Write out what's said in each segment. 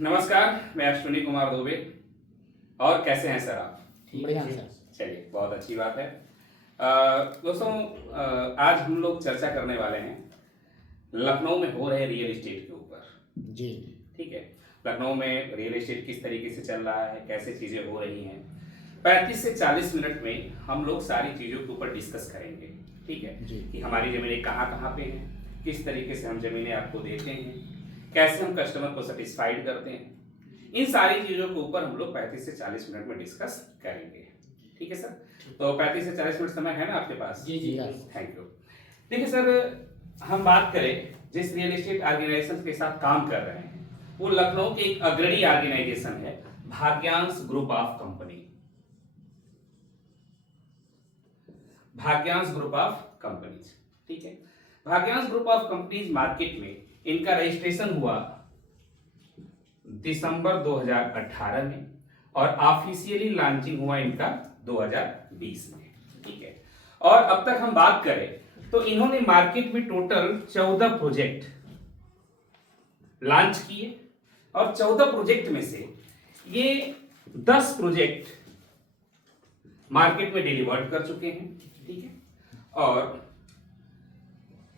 नमस्कार, मैं अश्विनी कुमार दुबे। और कैसे हैं सर आप? बढ़िया सर। चलिए, बहुत अच्छी बात है। दोस्तों, आज हम लोग चर्चा करने वाले हैं लखनऊ में हो रहे रियल एस्टेट के ऊपर। जी। ठीक है, लखनऊ में रियल एस्टेट किस तरीके से चल रहा है, कैसे चीज़ें हो रही हैं। 35 से 40 मिनट में हम लोग सारी चीज़ों के ऊपर डिस्कस करेंगे। ठीक है जी। कि हमारी ज़मीनें कहाँ कहाँ पे हैं, किस तरीके से हम ज़मीनें आपको देते हैं, कैसे हम कस्टमर को सेटिस्फाइड करते हैं। इन सारी चीज़ों के ऊपर हम लोग 35 से 40 मिनट में डिस्कस करेंगे। ठीक है सर, तो 35 से 40 मिनट समय है ना आपके पास? जी जी। Thank you. देखिए सर, हम बात करें जिस रियल एस्टेट ऑर्गेनाइजेशन के साथ काम कर रहे हैं, वो लखनऊ के एक अग्रणी ऑर्गेनाइजेशन है, Bhagyansh group of company. Bhagyansh group of companies. ठीक है, Bhagyansh group of companies market में इनका रजिस्ट्रेशन हुआ दिसंबर 2018 में और ऑफिशियली लॉन्चिंग हुआ इनका 2020 में। ठीक है, और अब तक हम बात करें तो इन्होंने मार्केट में टोटल 14 प्रोजेक्ट लॉन्च किए और 14 प्रोजेक्ट में से ये 10 प्रोजेक्ट मार्केट में डिलीवर्ड कर चुके हैं। ठीक है, और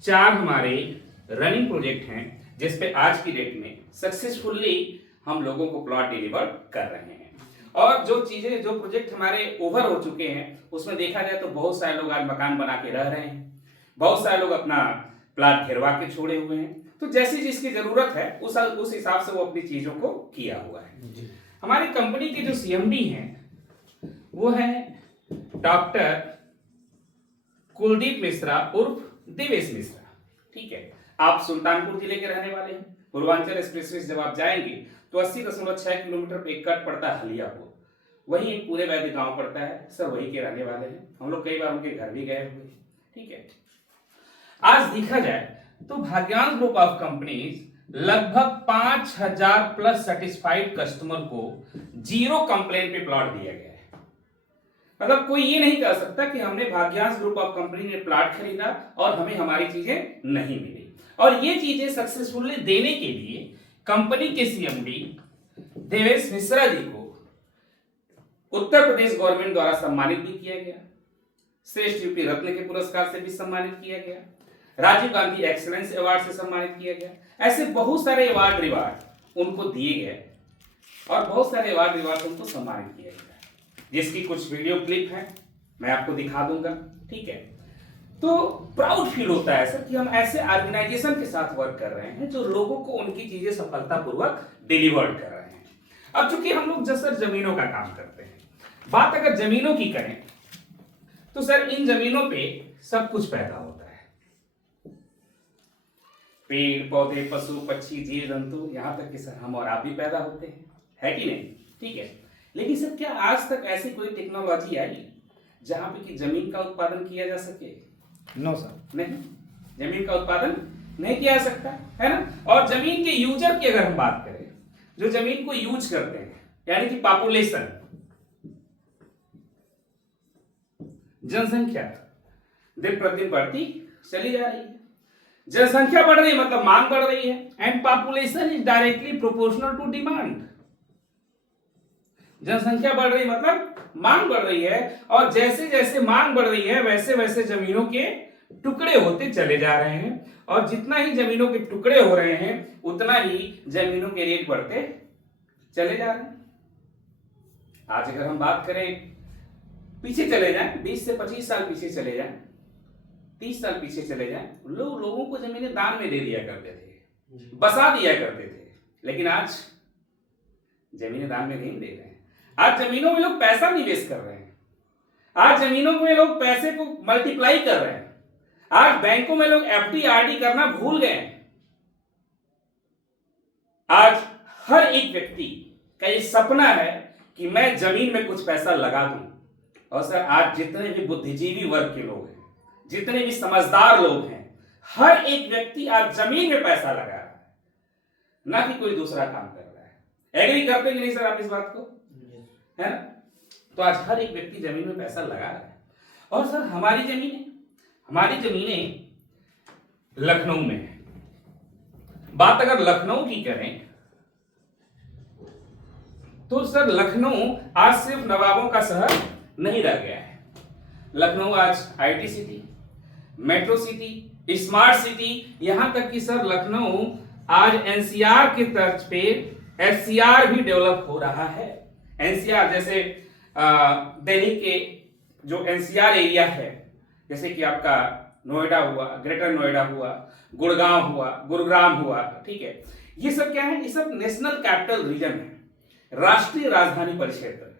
4 हमारे रनिंग प्रोजेक्ट हैं जिस पे आज की डेट में सक्सेसफुली हम लोगों को प्लॉट डिलीवर कर रहे हैं। और जो प्रोजेक्ट हमारे ओवर हो चुके हैं उसमें देखा जाए तो बहुत सारे लोग आज मकान बना के रह रहे हैं, बहुत सारे लोग अपना प्लॉट घेरवा के छोड़े हुए हैं। तो जैसी जिसकी जरूरत है उस हिसाब से वो अपनी चीजों को किया हुआ है। हमारी कंपनी के जो सीएमडी हैं वो है डॉक्टर कुलदीप मिश्रा उर्फ देवेश मिश्रा। ठीक है, आप सुल्तानपुर जिले के रहने वाले हैं। पूर्वांचल एक्सप्रेसवे जब आप जाएंगे तो 80.6 किलोमीटर पे एक कट पड़ता है हलियापुर, वही एक पूरे वैद्य गांव पड़ता है सर, वही के रहने वाले हैं हम लोग। कई बार उनके घर भी गए हुए। ठीक है, आज देखा जाए तो भाग्यांश ग्रुप ऑफ कंपनीज लगभग 5000 प्लस सेटिस्फाइड कस्टमर को जीरो कंप्लेंट पे प्लॉट दिया गया है। मतलब कोई ये नहीं कह सकता कि हमने भाग्यांश ग्रुप ऑफ कंपनी ने प्लॉट खरीदा और हमें हमारी चीजें नहीं मिली। और ये चीजें सक्सेसफुली देने के लिए कंपनी के सीएमडी देवेश मिश्रा जी को उत्तर प्रदेश गवर्नमेंट द्वारा सम्मानित भी किया गया, श्रेष्ठ यूपी रत्न के पुरस्कार से भी सम्मानित किया गया, राजीव गांधी एक्सीलेंस अवार्ड से सम्मानित किया गया। ऐसे बहुत सारे अवार्ड रिवार्ड उनको दिए गए और बहुत सारे अवार्ड रिवार्ड उनको सम्मानित किया गया, जिसकी कुछ वीडियो क्लिप है, मैं आपको दिखा दूंगा। ठीक है, तो प्राउड फील होता है सर कि हम ऐसे ऑर्गेनाइजेशन के साथ वर्क कर रहे हैं जो लोगों को उनकी चीजें सफलतापूर्वक डिलीवर्ड कर रहे हैं। अब चूंकि हम लोग सर जमीनों का काम करते हैं, बात अगर जमीनों की करें तो सर इन जमीनों पे सब कुछ पैदा होता है, पेड़ पौधे पशु पक्षी जीव जंतु, यहां तक कि सर हम और आप भी पैदा होते हैं, है कि नहीं? ठीक है, लेकिन सर क्या आज तक ऐसी कोई टेक्नोलॉजी आई जहां पे कि जमीन का उत्पादन किया जा सके? नो सर, नहीं, जमीन का उत्पादन नहीं किया जा सकता है ना। और जमीन के यूजर की अगर हम बात करें, जो जमीन को यूज करते हैं यानी कि पॉपुलेशन, जनसंख्या दिन प्रतिदिन बढ़ती चली जा रही है। जनसंख्या बढ़ रही है मतलब मांग बढ़ रही है, and population is directly proportional to demand. जनसंख्या बढ़ रही मतलब मांग बढ़ रही है, और जैसे जैसे मांग बढ़ रही है वैसे वैसे जमीनों के टुकड़े होते चले जा रहे हैं, और जितना ही जमीनों के टुकड़े हो रहे हैं उतना ही जमीनों के रेट बढ़ते चले जा रहे हैं। आज अगर हम बात करें, पीछे चले जाएं, 20 से 25 साल पीछे चले जाएं, 30 साल पीछे चले जाएं, लोगों को जमीनें दान में दे दिया करते थे, बसा दिया करते थे। लेकिन आज जमीनें दान में नहीं दे रहे हैं। आज जमीनों में लोग पैसा निवेश कर रहे हैं, आज जमीनों में लोग पैसे को मल्टीप्लाई कर रहे हैं, आज बैंकों में लोग एफडी आरडी करना भूल गए हैं। आज हर एक व्यक्ति का ये सपना है कि मैं जमीन में कुछ पैसा लगा दूं। और सर आज जितने भी बुद्धिजीवी वर्ग के लोग हैं, जितने भी समझदार लोग हैं, हर एक व्यक्ति आज जमीन में पैसा लगा रहा है, ना कि कोई दूसरा काम कर रहा है। एग्री करते कि नहीं सर आप इस बात को? है ना? तो आज हर एक व्यक्ति जमीन में पैसा लगा रहा है। और सर हमारी जमीनें लखनऊ में है। बात अगर लखनऊ की करें तो सर लखनऊ आज सिर्फ नवाबों का शहर नहीं रह गया है। लखनऊ आज IT city, metro city, smart city, यहां तक कि सर लखनऊ आज एनसीआर के तर्ज पे एससीआर भी डेवलप हो रहा है। एनसीआर जैसे दिल्ली के जो एनसीआर एरिया है, जैसे कि आपका नोएडा हुआ, ग्रेटर नोएडा हुआ, गुड़गांव हुआ, गुरुग्राम हुआ, ठीक है, ये सब क्या है? ये सब नेशनल कैपिटल रीजन है, राष्ट्रीय राजधानी परिक्षेत्र।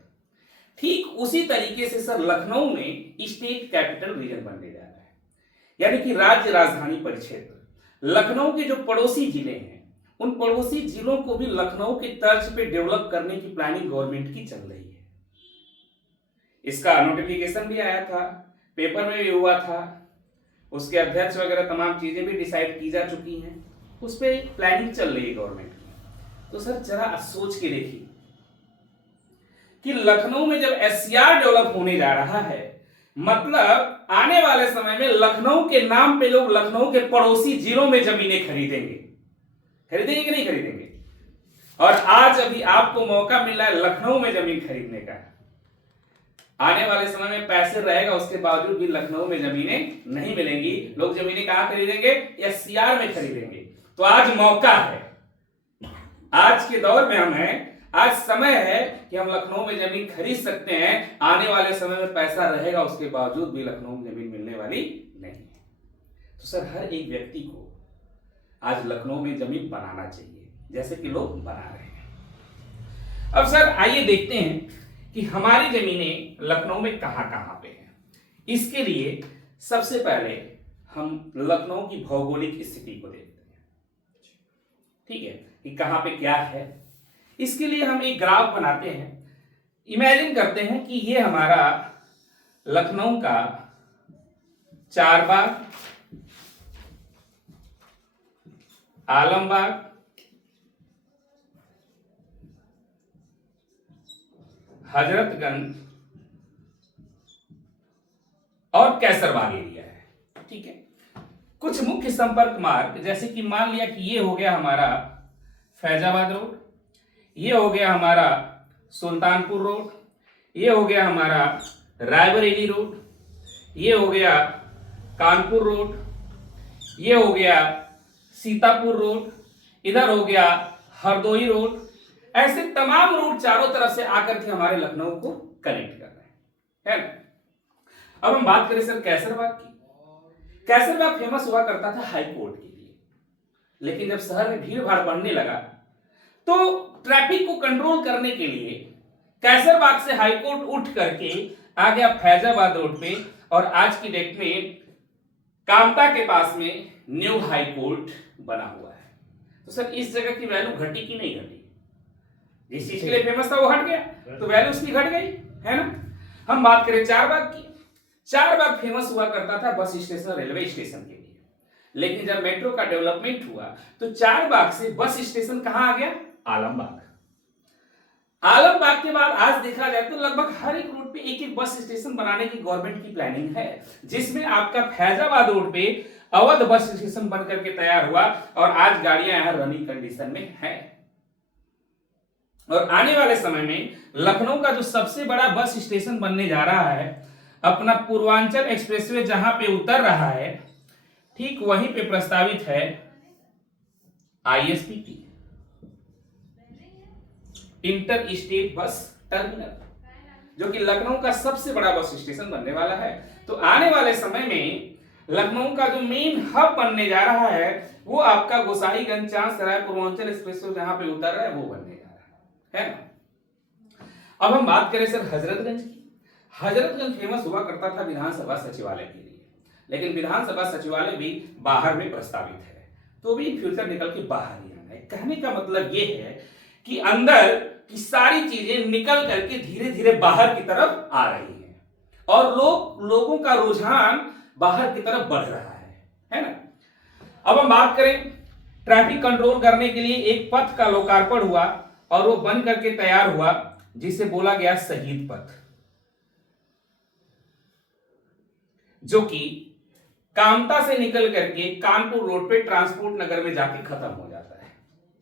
ठीक उसी तरीके से सर लखनऊ में स्टेट कैपिटल रीजन बनने जा रहा है, यानी कि राज्य राजधानी परिक्षेत्र। लखनऊ के जो पड़ोसी जिले हैं, उन पड़ोसी जिलों को भी लखनऊ के तर्ज पे डेवलप करने की प्लानिंग गवर्नमेंट की चल रही है। इसका नोटिफिकेशन भी आया था, पेपर में भी हुआ था, उसके अध्यक्ष वगैरह तमाम चीजें भी डिसाइड की जा चुकी हैं, उस पर प्लानिंग चल रही है गवर्नमेंट की। तो सर जरा सोच के देखिए कि लखनऊ में जब एससीआर डेवलप होने जा रहा है, मतलब आने वाले समय में लखनऊ के नाम पे लोग लखनऊ के पड़ोसी जिलों में जमीनें खरीदेंगे कि नहीं खरीदेंगे? और आज अभी आपको मौका मिला है लखनऊ में जमीन खरीदने का। आने वाले समय में पैसे रहेगा, उसके बावजूद भी लखनऊ में जमीनें नहीं मिलेंगी। लोग जमीनें कहां खरीदेंगे? एससीआर में खरीदेंगे। तो आज मौका है, आज के दौर में हम हैं, आज समय है कि हम लखनऊ में जमीन खरीद सकते हैं। आने वाले समय में पैसा रहेगा, उसके बावजूद भी लखनऊ में जमीन मिलने वाली नहीं है। तो सर हर एक व्यक्ति को आज लखनऊ में जमीन बनाना चाहिए, जैसे कि लोग बना रहे हैं। अब सर आइए देखते हैं कि हमारी जमीनें लखनऊ में कहां कहां पे हैं। इसके लिए सबसे पहले हम लखनऊ की भौगोलिक स्थिति को देखते हैं, ठीक है, कि कहां पे क्या है। इसके लिए हम एक ग्राफ बनाते हैं। इमेजिन करते हैं कि ये हमारा लखनऊ का चारबाग, आलमबाग, हजरतगंज और कैसरबाग एरिया है, ठीक है। कुछ मुख्य संपर्क मार्ग, जैसे कि मान लिया कि ये हो गया हमारा फैजाबाद रोड, ये हो गया हमारा सुल्तानपुर रोड, ये हो गया हमारा रायबरेली रोड, ये हो गया कानपुर रोड, ये हो गया सीतापुर रोड, इधर हो गया हरदोई रोड। ऐसे तमाम रोड चारों तरफ से आकर के हमारे लखनऊ को कनेक्ट कर रहे हैं, है ना। अब हम बात करें सर कैसरबाग की। कैसरबाग फेमस हुआ करता था हाई कोर्ट के लिए, लेकिन जब शहर में भीड़ भाड़ बढ़ने लगा तो ट्रैफिक को कंट्रोल करने के लिए कैसरबाग से हाई कोर्ट उठ करके आ गया फैजाबाद रोड पे, और आज की डेट में कामता के पास में न्यू हाई कोर्ट बना हुआ है। तो सर इस जगह की वैल्यू घटी कि नहीं घटी? जिस चीज के लिए फेमस था वो हट गया, तो वैल्यू उसकी घट गई, है ना। हम बात करें चारबाग की। चारबाग फेमस हुआ करता था बस स्टेशन, रेलवे स्टेशन के लिए, लेकिन जब मेट्रो का डेवलपमेंट हुआ तो चारबाग से बस स्टेशन कहां आ गया? आलमबाग। आलमबाग के बाद आज देखा जाए तो लगभग हर एक रोड पे एक एक बस स्टेशन बनाने की गवर्नमेंट की प्लानिंग है, जिसमें आपका फैजाबाद रोड पे अवध बस स्टेशन बनकर के तैयार हुआ और आज गाड़ियां यहां रनिंग कंडीशन में है। और आने वाले समय में लखनऊ का जो सबसे बड़ा बस स्टेशन बनने जा रहा है, अपना पूर्वांचल एक्सप्रेसवे जहां पे उतर रहा है, ठीक वहीं पे प्रस्तावित है आईएसपीटी, इंटर स्टेट बस टर्मिनल, जो कि लखनऊ का सबसे बड़ा बस स्टेशन बनने वाला है। तो आने वाले समय में लखनऊ का जो मेन हब बनने जा रहा है वो आपका गोसाईगंज चांद सराय पूर्वांचल एक्सप्रेसवे जहां पे उतर रहा है वो बनने जा रहा है ना। अब हम बात करें सर हजरतगंज की। हजरतगंज फेमस हुआ करता था विधानसभा सचिवालय के लिए, लेकिन विधानसभा सचिवालय भी बाहर में प्रस्तावित है, तो भी फ्यूचर निकल के बाहर ही आना है। कहने का मतलब ये है कि अंदर की सारी चीजें निकल करके धीरे धीरे बाहर की तरफ आ रही हैं और लोगों का रुझान बाहर की तरफ बढ़ रहा है ना। अब हम बात करें ट्रैफिक कंट्रोल करने के लिए एक पथ का लोकार्पण हुआ और वो बन करके तैयार हुआ, जिसे बोला गया शहीद पथ, जो कि कामता से निकल करके कानपुर रोड पे ट्रांसपोर्ट नगर में जाके खत्म हो जाता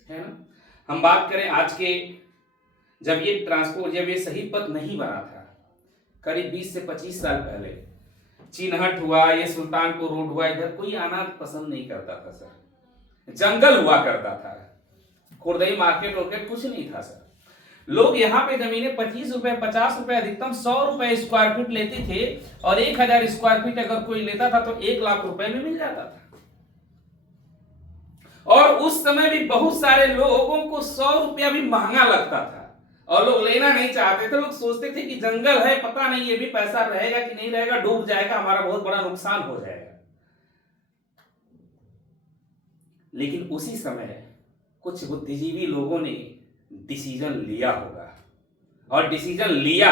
है ना। हम बात करें आज के जब ये सही पथ नहीं बना था, करीब 20 से 25 साल पहले, चिन्हट हुआ, ये सुल्तानपुर रोड हुआ, इधर कोई आना पसंद नहीं करता था सर। जंगल हुआ करता था, खुर्दई मार्केट वार्केट कुछ नहीं था सर। लोग यहाँ पे जमीनें 25 रुपए, 50 रुपए, अधिकतम 100 रुपए स्क्वायर फीट लेते थे, और 1000 स्क्वायर फीट अगर कोई लेता था तो 1 लाख रुपए में मिल जाता था। और उस समय भी बहुत सारे लोगों को 100 रुपया भी महंगा लगता था, और लोग लेना नहीं चाहते थे। लोग सोचते थे कि जंगल है, पता नहीं ये भी पैसा रहेगा कि नहीं रहेगा, डूब जाएगा, हमारा बहुत बड़ा नुकसान हो जाएगा। लेकिन उसी समय कुछ बुद्धिजीवी लोगों ने डिसीजन लिया होगा, और डिसीजन लिया।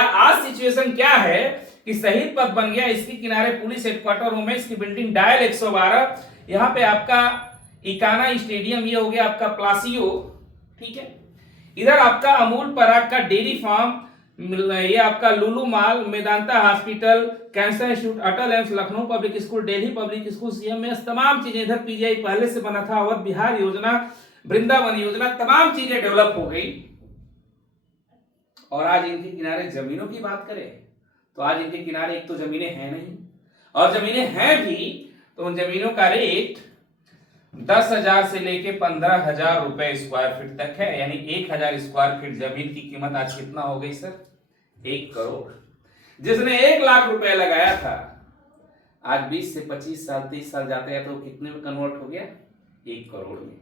आज सिचुएशन क्या है कि शहीद पथ बन गया, इसके किनारे पुलिस हेडक्वार्टर, वुमेन्स की बिल्डिंग, डायल 112, यहाँ पे आपका इकाना स्टेडियम, ये हो गया आपका प्लासियो, ठीक है। इधर आपका अमूल पराग का डेयरी फार्म, ये आपका Lulu mall, Medanta hospital, cancer institute, Atal AIIMS, Lucknow public school, Delhi public school, CMS, तमाम चीजें। इधर पीजीआई पहले से बना था, अवध बिहार योजना, वृंदावन योजना, तमाम चीजें डेवलप हो गई। और आज इनके किनारे जमीनों की बात करें तो आज इनके किनारे एक तो जमीनें हैं नहीं, और जमीनें हैं भी तो उन जमीनों का रेट 10,000 से लेके 15,000 रुपए स्क्वायर फीट तक है। यानी 1,000 स्क्वायर फीट जमीन की कीमत आज कितना हो गई सर? 1 करोड़। जिसने 1 लाख रुपए लगाया था, आज 20 से 25 साल 30 साल जाते हैं तो कितने में कन्वर्ट हो गया? 1 करोड़ में।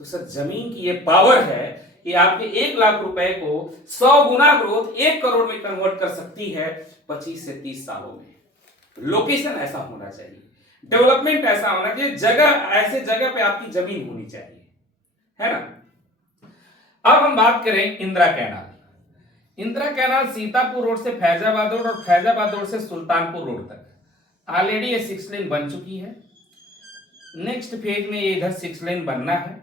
तो सर जमीन की ये पावर है कि आपके 1 लाख रुपए को 100 गुना ग्रोथ 1 करोड़ में कन्वर्ट कर सकती है 25 से 30 सालों में। लोकेशन ऐसा होना चाहिए, डेवलपमेंट ऐसा होना चाहिए, जगह, ऐसे जगह पे आपकी जमीन होनी चाहिए, है ना। अब हम बात करें Indira canal. Indira canal Sitapur road से फैजाबाद रोड और फैजाबाद रोड से सुल्तानपुर रोड तक ऑलरेडी ये 6 लेन बन चुकी है। नेक्स्ट फेज में ये इधर 6 लेन बनना है,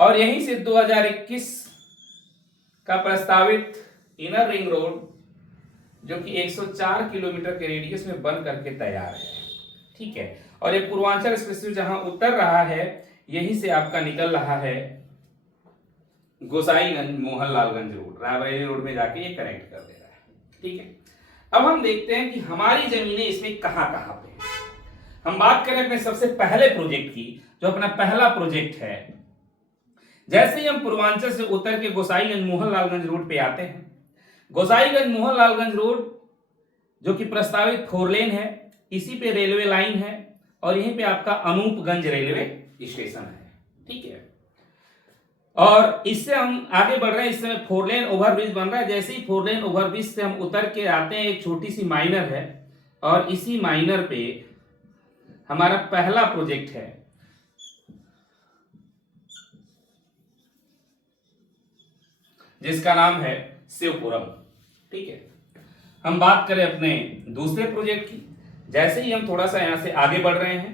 और यहीं से 2021 का प्रस्तावित इनर रिंग रोड, जो कि 104 किलोमीटर के रेडियस में बन करके तैयार है, ठीक है। और ये पूर्वांचल एक्सप्रेसवे जहां उतर रहा है, यहीं से आपका निकल रहा है गोसाईगंज मोहनलालगंज रोड, रायबरेली रोड में जाके ये कनेक्ट कर दे रहा है, ठीक है। अब हम देखते हैं कि हमारी जमीनें इसमें कहां कहां पे हैं। हम बात करें अपने सबसे पहले प्रोजेक्ट की, जो अपना पहला प्रोजेक्ट है। जैसे ही हम पूर्वांचल से उतर के गोसाईगंज मोहनलालगंज रोड पे आते हैं, गोसाईगंज मोहनलालगंज रोड जो कि प्रस्तावित 4 लेन है, इसी पे रेलवे लाइन है, और यहीं पे आपका अनूपगंज रेलवे स्टेशन है, ठीक है। और इससे हम आगे बढ़ रहे हैं, इस समय 4 लेन ओवरब्रिज बन रहा है। जैसे ही 4 लेन ओवरब्रिज से हम उतर के आते हैं, एक छोटी सी माइनर है, और इसी माइनर पे हमारा पहला प्रोजेक्ट है, जिसका नाम है शिवपुरम, ठीक है। हम बात करें अपने दूसरे प्रोजेक्ट की। जैसे ही हम थोड़ा सा यहां से आगे बढ़ रहे हैं,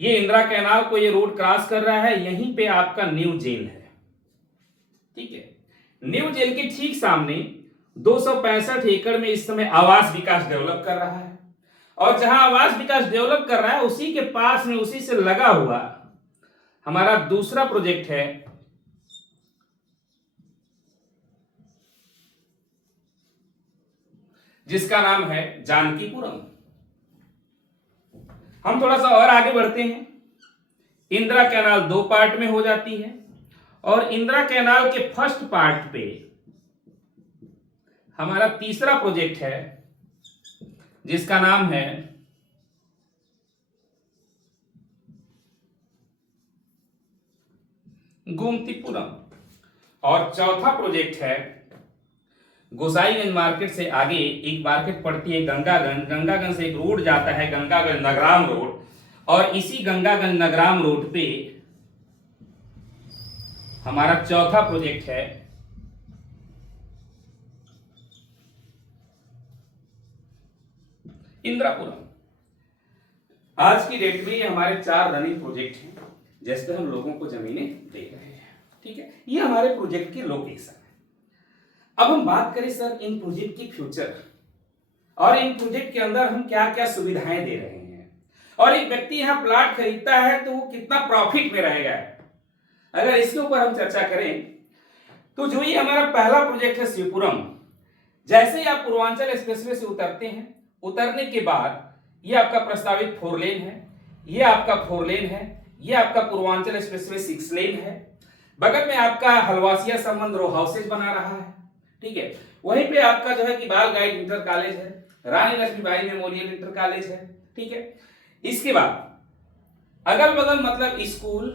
ये इंदिरा कैनाल को ये रोड क्रॉस कर रहा है, यहीं पे आपका न्यू जेल है, ठीक है। न्यू जेल के ठीक सामने 265 एकड़ में इस समय आवास विकास डेवलप कर रहा है, और जहां आवास विकास डेवलप कर रहा है, उसी के पास में, उसी से लगा हुआ हमारा दूसरा प्रोजेक्ट है, जिसका नाम है जानकीपुरम। हम थोड़ा सा और आगे बढ़ते हैं। इंदिरा कैनाल 2 पार्ट में हो जाती है, और इंदिरा कैनाल के फर्स्ट पार्ट पे हमारा तीसरा प्रोजेक्ट है, जिसका नाम है गोमतीपुरम, और चौथा प्रोजेक्ट है गोसाईगंज मार्केट से आगे एक मार्केट पड़ती है गंगागंज, गंगागंज से एक रोड जाता है गंगागंज नगराम रोड, और इसी गंगागंज नगराम रोड पे हमारा चौथा प्रोजेक्ट है इंदिरापुरम। आज की डेट में ये हमारे 4 रनिंग प्रोजेक्ट हैं, जिस पे हम लोगों को जमीनें दे रहे हैं, ठीक है। ये हमारे प्रोजेक्ट की लोकेशन है। अब हम बात करें सर इन प्रोजेक्ट की फ्यूचर, और इन प्रोजेक्ट के अंदर हम क्या क्या सुविधाएं दे रहे हैं, और एक व्यक्ति यहां प्लॉट खरीदता है तो वो कितना प्रॉफिट में रहेगा। अगर इसके ऊपर हम चर्चा करें तो जो ये हमारा पहला प्रोजेक्ट है शिवपुरम, जैसे ही आप पूर्वांचल एक्सप्रेसवे से उतरते हैं, उतरने के बाद ये आपका प्रस्तावित 4 लेन है, ये आपका 4 लेन है, ये आपका पूर्वांचल एक्सप्रेसवे 6 लेन है। बगल में आपका हलवासिया संबंध रो हाउसेज बना रहा है, ठीक है। वहीं पे आपका जो है कि बाल गाइड इंटर कॉलेज है, रानी लक्ष्मीबाई मेमोरियल इंटर कॉलेज है, ठीक है। इसके बाद अगल बगल मतलब school,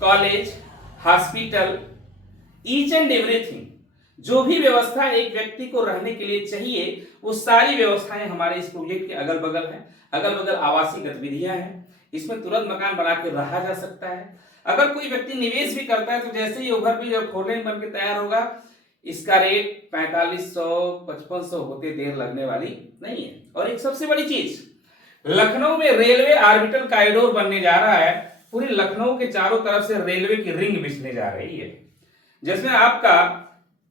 college, hospital, each and everything, जो भी व्यवस्था एक व्यक्ति को रहने के लिए चाहिए वो सारी व्यवस्थाएं हमारे इस प्रोजेक्ट के अगल बगल हैं। अगल बगल आवासीय गतिविधियां हैं, इसमें तुरंत मकान बना के रहा जा सकता है। अगर कोई व्यक्ति निवेश भी करता है तो जैसे ही ओवरब्रिज और 4 लेन बनकर तैयार होगा, इसका रेट 4500-5500 होते देर लगने वाली नहीं है। और एक सबसे बड़ी चीज, लखनऊ में रेलवे ऑर्बिटल कॉरिडोर बनने जा रहा है। पूरी लखनऊ के चारों तरफ से रेलवे की रिंग बिछने जा रही है, जिसमें आपका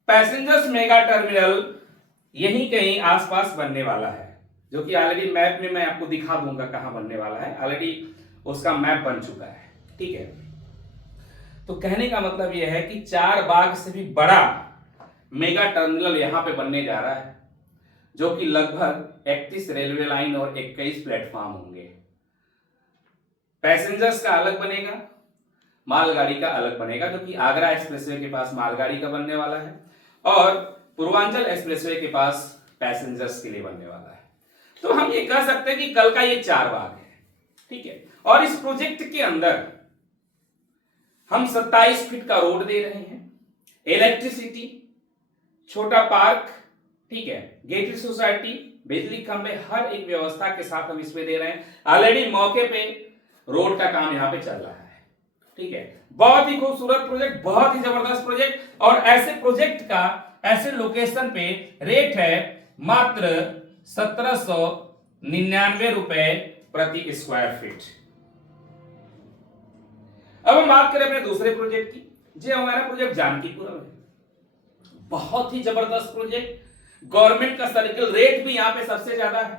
पैसेंजर्स मेगा टर्मिनल यहीं कहीं आसपास बनने वाला है, जो कि ऑलरेडी मैप में मैं आपको दिखा दूंगा कहां बनने वाला है। ऑलरेडी उसका मैप बन चुका है, ठीक है। तो कहने का मतलब यह है कि 4 बाग से भी बड़ा मेगा टर्मिनल यहां पे बनने जा रहा है, जो कि लगभग 31 रेलवे लाइन और 21 प्लेटफॉर्म होंगे। पैसेंजर्स का अलग बनेगा, मालगाड़ी का अलग बनेगा, जो कि आगरा एक्सप्रेसवे के पास मालगाड़ी का बनने वाला है और पूर्वांचल एक्सप्रेसवे के पास पैसेंजर्स के लिए बनने वाला है। तो हम ये कह सकते हैं कि कल का ये 4 बाग है, ठीक है। और इस प्रोजेक्ट के अंदर हम 27 फीट का रोड दे रहे हैं, इलेक्ट्रिसिटी, छोटा पार्क, ठीक है, गेटेड सोसाइटी, बिजली खंभे, हर एक व्यवस्था के साथ हम इसमें दे रहे हैं। ऑलरेडी मौके पे रोड का काम यहाँ पे चल रहा है, ठीक है। बहुत ही खूबसूरत प्रोजेक्ट, बहुत ही जबरदस्त प्रोजेक्ट। और ऐसे प्रोजेक्ट का ऐसे लोकेशन पे रेट है मात्र 1799 रुपए प्रति स्क्वायर फीट। अब हम बात करें अपने दूसरे प्रोजेक्ट की, जो हमारा प्रोजेक्ट जानकीपुरम है। बहुत ही जबरदस्त प्रोजेक्ट, गवर्नमेंट का सर्किल रेट भी यहाँ पे सबसे ज्यादा है,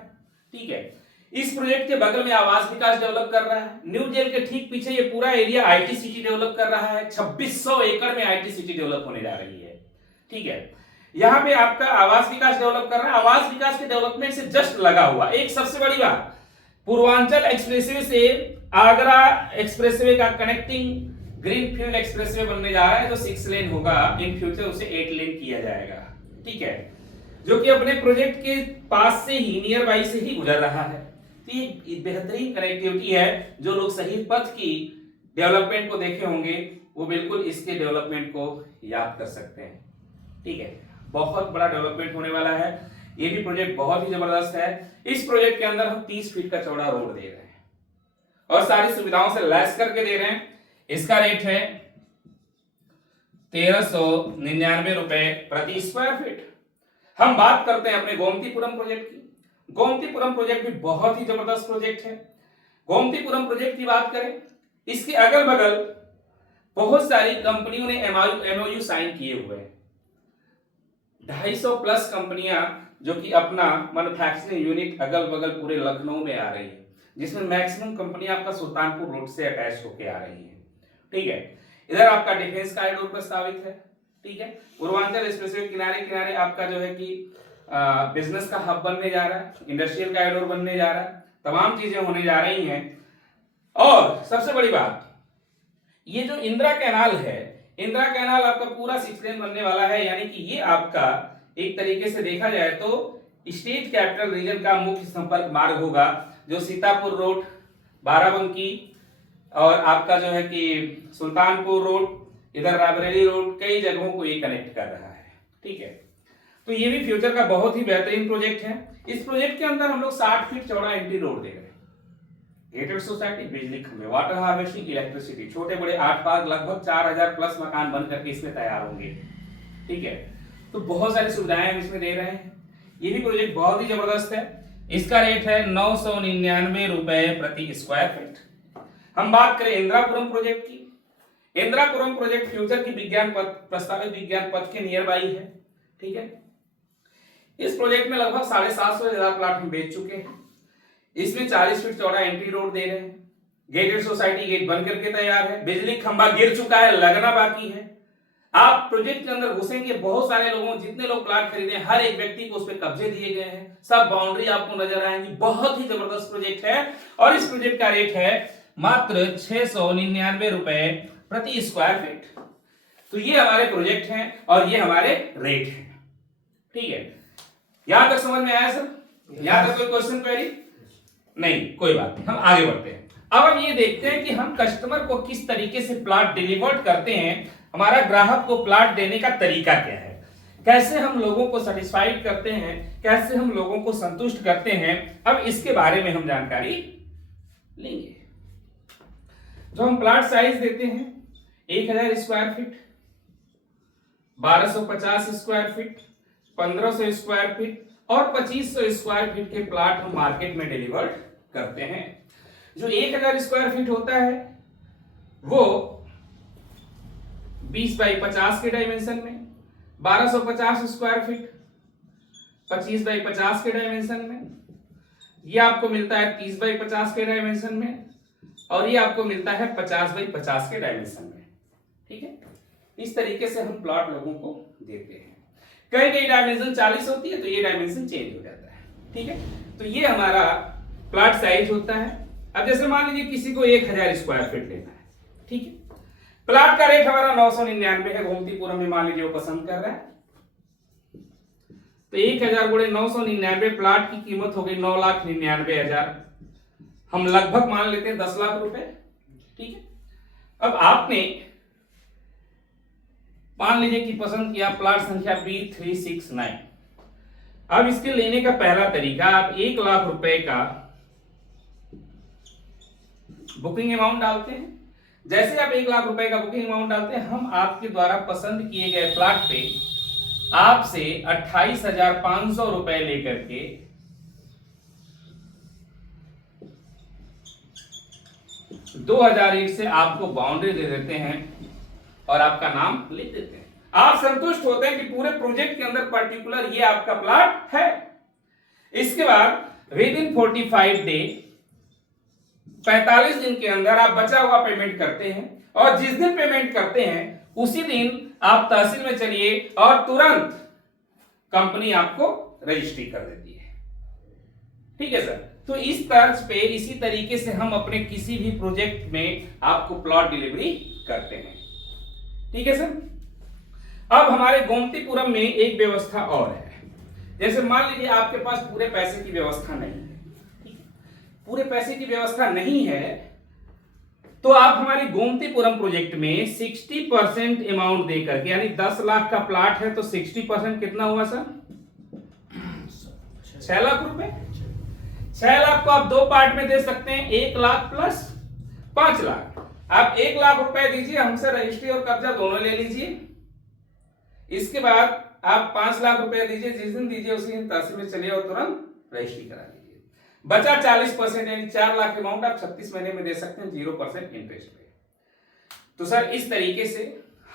ठीक है। इस प्रोजेक्ट के बगल में आवास विकास डेवलप कर रहा है। न्यू जेल के ठीक पीछे ये पूरा एरिया आईटी सिटी डेवलप कर रहा है। 2600 एकड़ में आईटी सिटी डेवलप होने जा रही है, ठीक है। यहाँ पे आपका आवास विकास डेवलप कर रहा है। आवास विकास के डेवलपमेंट से जस्ट लगा हुआ एक सबसे बड़ी बात, पूर्वांचल एक्सप्रेसवे से आगरा एक्सप्रेसवे का कनेक्टिंग ग्रीनफील्ड एक्सप्रेसवे बनने जा रहा है, जो 6 लेन होगा। इन फ्यूचर उसे 8 लेन किया जाएगा, ठीक है, जो कि अपने प्रोजेक्ट के पास से ही, नियर बाई से ही गुजर रहा है। तो ये बेहतरीन कनेक्टिविटी है। जो लोग सही पथ की डेवलपमेंट को देखे होंगे वो बिल्कुल इसके डेवलपमेंट को याद कर सकते हैं, ठीक है। बहुत बड़ा डेवलपमेंट होने वाला है। ये भी प्रोजेक्ट बहुत ही जबरदस्त है। इस प्रोजेक्ट के अंदर हम 30 फीट का चौड़ा रोड दे रहे हैं और सारी सुविधाओं से लैस करके दे रहे हैं। इसका रेट है 1399 रुपए प्रति स्क्वायर फीट। हम बात करते हैं अपने गोमतीपुरम प्रोजेक्ट की। गोमतीपुरम प्रोजेक्ट भी बहुत ही जबरदस्त प्रोजेक्ट है। गोमतीपुरम प्रोजेक्ट की बात करें, इसके अगल बगल बहुत सारी कंपनियों ने एमओयू साइन किए हुए हैं। 250 प्लस कंपनियां जो कि अपना मैन्युफैक्चरिंग यूनिट अगल बगल पूरे लखनऊ में आ रही है, जिसमें मैक्सिमम कंपनियां आपका सुल्तानपुर रोड से अटैच होकर आ रही है, ठीक है। इधर आपका डिफेंस कॉरिडोर प्रस्तावित है, ठीक है। पूर्वांचल एक्सप्रेसवे किनारे किनारे आपका जो है कि बिजनेस का हब बनने जा रहा है, इंडस्ट्रियल कॉरिडोर बनने जा रहा है, तमाम चीजें होने जा रही हैं। और सबसे बड़ी बात, ये जो इंदिरा कैनाल है, इंदिरा कैनाल आपका पूरा 6 लेन बनने वाला है। यानी कि ये आपका एक तरीके से देखा जाए तो स्टेट कैपिटल रीजन का मुख्य संपर्क मार्ग होगा, जो सीतापुर रोड, बाराबंकी और आपका जो है कि सुल्तानपुर रोड, इधर रायबरेली रोड, कई जगहों को ये कनेक्ट कर रहा है, ठीक है। तो ये भी फ्यूचर का बहुत ही बेहतरीन प्रोजेक्ट है। इस प्रोजेक्ट के अंदर हम लोग 60 फीट चौड़ा एंट्री रोड दे रहे हैं। गेटेड सोसाइटी, बिजली खंभे, वाटर हार्वेस्टिंग, इलेक्ट्रिसिटी, छोटे बड़े 8 पार्क, लगभग 4000 प्लस मकान बन करके इसमें तैयार होंगे, ठीक है। तो बहुत सारी सुविधाएं हम इसमें दे रहे हैं। ये भी प्रोजेक्ट बहुत ही जबरदस्त है। इसका रेट है 999 रुपए प्रति स्क्वायर फीट। हम बात करें इंदिरापुरम प्रोजेक्ट की। इंदिरापुरम प्रोजेक्ट फ्यूचर की विज्ञान पथ, प्रस्तावित विज्ञान पथ के नियर बाई है, ठीक है। इस प्रोजेक्ट में लगभग 750 से ज्यादा प्लाट हम बेच चुके हैं। इसमें 40 फीट चौड़ा एंट्री रोड दे रहे हैं। गेटेड सोसाइटी गेट बन करके तैयार है, बिजली खंभा गिर चुका है, लगना बाकी है। आप प्रोजेक्ट के अंदर घुसेंगे, बहुत सारे लोगों, जितने लोग प्लाट खरीदे हर एक व्यक्ति को उस पर कब्जे दिए गए हैं, सब बाउंड्री आपको नजर आएंगी। बहुत ही जबरदस्त प्रोजेक्ट है और इस प्रोजेक्ट का रेट है मात्र 699 रुपए प्रति स्क्वायर फीट। तो ये हमारे प्रोजेक्ट हैं और ये हमारे रेट हैं। ठीक है, यहां तक समझ में आया सर? यहां तक कोई क्वेश्चन क्वेरी नहीं? कोई बात नहीं, हम आगे बढ़ते हैं। अब हम ये देखते हैं कि हम कस्टमर को किस तरीके से प्लाट डिलीवर करते हैं, हमारा ग्राहक को प्लाट देने का तरीका क्या है, कैसे हम लोगों को सेटिस्फाइड करते हैं, कैसे हम लोगों को संतुष्ट करते हैं। अब इसके बारे में हम जानकारी लेंगे। जो हम प्लाट साइज देते हैं 1000 square feet, 1250 square feet, 1500 square feet और 2500 स्क्वायर फीट के प्लाट हम मार्केट में डिलीवर करते हैं। जो 1000 स्क्वायर फीट होता है वो 20 बाई 50 के डायमेंशन में, 1250 स्क्वायर फीट 25 बाई 50 के डायमेंशन में, ये आपको मिलता है 30 बाई 50 के डायमेंशन में और ये आपको मिलता है 50 बाई 50 के डायमेंशन में। ठीक है, इस तरीके से हम प्लॉट लोगों को देते हैं। कई कई डायमेंशन 40 होती है तो ये डायमेंशन चेंज हो जाता है। ठीक है, तो ये हमारा प्लॉट साइज होता है। अब जैसे मान लीजिए किसी को 1000 स्क्वायर फीट लेना है, ठीक है, प्लॉट का रेट हमारा 999 है, गोमतीपुरम में मान लीजिए वो पसंद कर रहा है, तो 1000 गुणे 999 प्लॉट की कीमत हो गई 9,99,000। हम लगभग मान लेते हैं 10 लाख रुपए। ठीक है, अब आपने मान लीजिए कि पसंद किया प्लॉट संख्या B369। अब इसके लेने का पहला तरीका, आप 1 लाख रुपए का बुकिंग अमाउंट डालते हैं। जैसे आप 1 लाख रुपए का बुकिंग अमाउंट डालते हैं, हम आपके द्वारा पसंद किए गए प्लॉट पे आपसे 28,500 रुपए लेकर के 2000 ईंट से आपको बाउंड्री दे देते हैं और आपका नाम लिख देते हैं। आप संतुष्ट होते हैं कि पूरे प्रोजेक्ट के अंदर पर्टिकुलर ये आपका प्लॉट है। इसके बाद विद इन 45 डे 45 दिन के अंदर आप बचा हुआ पेमेंट करते हैं और जिस दिन पेमेंट करते हैं उसी दिन आप तहसील में चलिए और तुरंत कंपनी आपको रजिस्ट्री कर देती है। ठीक है सर, तो इस तर्ज पे इसी तरीके से हम अपने किसी भी प्रोजेक्ट में आपको प्लॉट डिलीवरी करते हैं। ठीक है सर, अब हमारे गोमतीपुरम में एक व्यवस्था और है। जैसे मान लीजिए आपके पास पूरे पैसे की व्यवस्था नहीं है, ठीक है, पूरे पैसे की व्यवस्था नहीं है, तो आप हमारी गोमतीपुरम प्रोजेक्ट में 60% अमाउंट देकर के, यानी 10 लाख का प्लॉट है तो 60% कितना हुआ सर? 6 लाख रुपए। 6 लाख को आप दो पार्ट में दे सकते हैं, 1 लाख प्लस 5 लाख। आप 1 लाख रुपए दीजिए, हमसे रजिस्ट्री और कब्जा दोनों ले लीजिए। इसके बाद आप 5 लाख रुपए दीजिए, जिस दिन दीजिए उसी दिन तहसील में चलिए और तुरंत रजिस्ट्री करा लीजिए। बचा 40% यानी 4 लाख अमाउंट आप 36 महीने में दे सकते हैं 0% इंटरेस्ट पे। तो सर इस तरीके से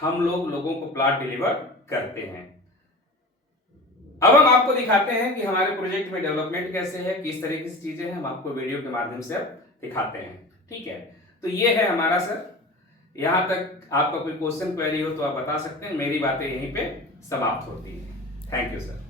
हम लोगों को प्लॉट डिलीवर करते हैं। अब हम आपको दिखाते हैं कि हमारे प्रोजेक्ट में डेवलपमेंट कैसे है, किस तरीके से चीजें हैं, हम आपको वीडियो के माध्यम से अब दिखाते हैं। ठीक है, तो ये है हमारा सर। यहां तक आपका कोई क्वेश्चन क्वेरी हो तो आप बता सकते हैं। मेरी बातें यहीं पे समाप्त होती है। Thank you sir.